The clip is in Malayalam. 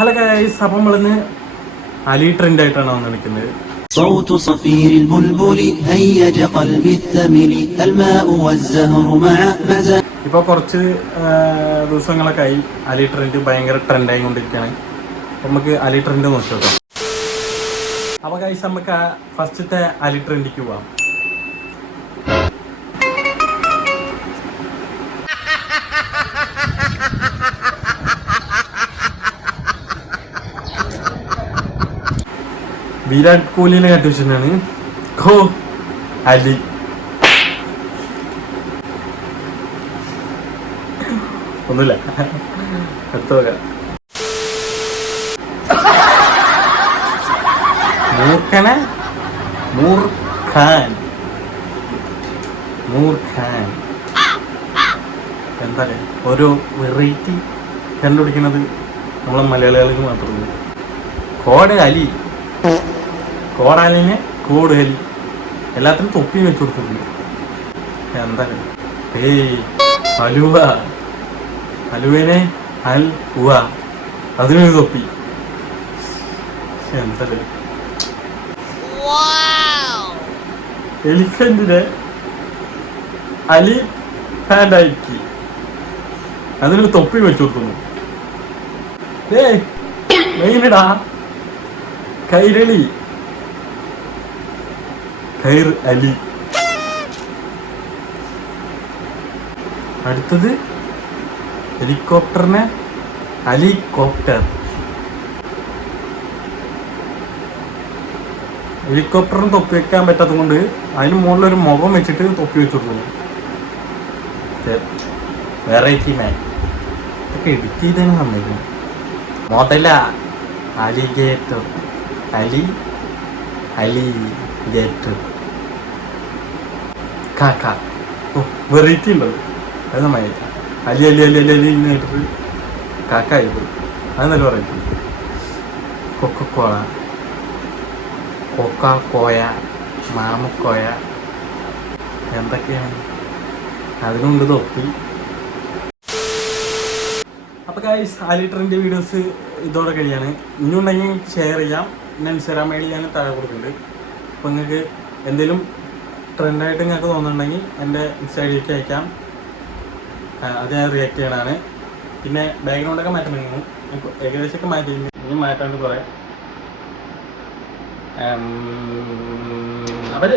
ഹലോ ഗൈസ്, അപ്പം നമ്മളിന്ന് അലി ട്രെൻഡ് ആയിട്ടാണ് വന്നിരിക്കുന്നത്. صوت صفير البلبل هيج قلبي الثمل الماء والزهر مع مزاج. ഇപ്പോൾ കുറച്ച് ദിവസങ്ങളൊക്കെ ആയി അലി ട്രെൻഡ് ഭയങ്കര ട്രെൻഡായി കൊണ്ടിരിക്കുകയാണ്. അപ്പം നമുക്ക് അലി ട്രെൻഡ് നോക്കി നോക്കാം. അപ്പോൾ ഗൈസ്, നമുക്ക് ഫസ്റ്റത്തെ അലി ട്രെൻഡിലേക്ക് പോവാം. വിരാട് കോഹ്ലിനെ കണ്ടുവെച്ചിട്ടാണ് ഖോ അലി. ഒന്നുമില്ല, എടുത്തോക്ക. മൂർഖന മൂർഖാൻ മൂർഖാൻ എന്താ പറയുക, ഓരോ വെറൈറ്റി കണ്ടുപിടിക്കുന്നത് നമ്മളെ മലയാളികൾക്ക് മാത്രമല്ല. കോഡ് അലി, കോടാലിനെ കോട് അലി, എല്ലാത്തിനും തൊപ്പി വെച്ചു കൊടുത്തിട്ടുണ്ട്. എന്താ ഹലുവ, ഹലുവേനെ അൽ ഹുവ, അതിനൊരു തൊപ്പി. എന്താ എലിഫന്റിനെ അലി ഫാൻഡാക്കി, അതിനൊരു തൊപ്പി വെച്ചു കൊടുക്കുന്നു. മെയിനിടാ കൈരളി, ഖൈർ അലി. അടുത്തത് ഹെലികോപ്റ്ററിനെ അലികോപ്റ്റർ. ഹെലികോപ്റ്ററിന് തൊപ്പി വെക്കാൻ പറ്റാത്തത് കൊണ്ട് അതിന് മുകളിലൊരു മുഖം വെച്ചിട്ട് തൊപ്പി വെച്ചു കൊടുക്കുന്നു. വെറൈറ്റി മാൻ, ഇതൊക്കെ എഡിറ്റ് ചെയ്തതിന് സമ്മതിക്കണം. മോഡല അലിഗേറ്റർ, അലി അലിഗേറ്റർ കാക്ക. ഓ, വെറൈറ്റി ഉള്ളത്. അത് നന്നായി. അലി അലി അലി അലി അലി കേട്ടിട്ട് കാക്ക ആയിപ്പോയി. അത് നല്ല വെറൈറ്റി. കൊക്കക്കോള, കോയ, മാമക്കോയ, എന്തൊക്കെയാണ്. അതിനുണ്ട് തൊപ്പി. അപ്പോൾ ഗൈസ്, അലി ട്രെൻഡ് വീഡിയോസ് ഇതോടെ കഴിയാണ്. ഇനിയുണ്ടെങ്കിൽ ഷെയർ ചെയ്യാം. ഞാൻ ഇൻസ്റ്റാഗ്രാം ഐ ഡി ഞാൻ താഴെ കൊടുക്കുന്നുണ്ട്. അപ്പോൾ നിങ്ങൾക്ക് എന്തെങ്കിലും ട്രെൻഡായിട്ട് നിങ്ങൾക്ക് തോന്നുന്നുണ്ടെങ്കിൽ എൻ്റെ ഇൻസ്റ്റാ ഐ ഡിക്ക് അയക്കാം. അത് ഞാൻ റിയാക്ട് ചെയ്യണതാണ്. പിന്നെ ബാക്ക്ഗ്രൗണ്ടൊക്കെ മാറ്റണമെങ്കിൽ ഏകദേശമൊക്കെ മാറ്റി, ഇനി മാറ്റാണ്ട് കുറേ. അവർ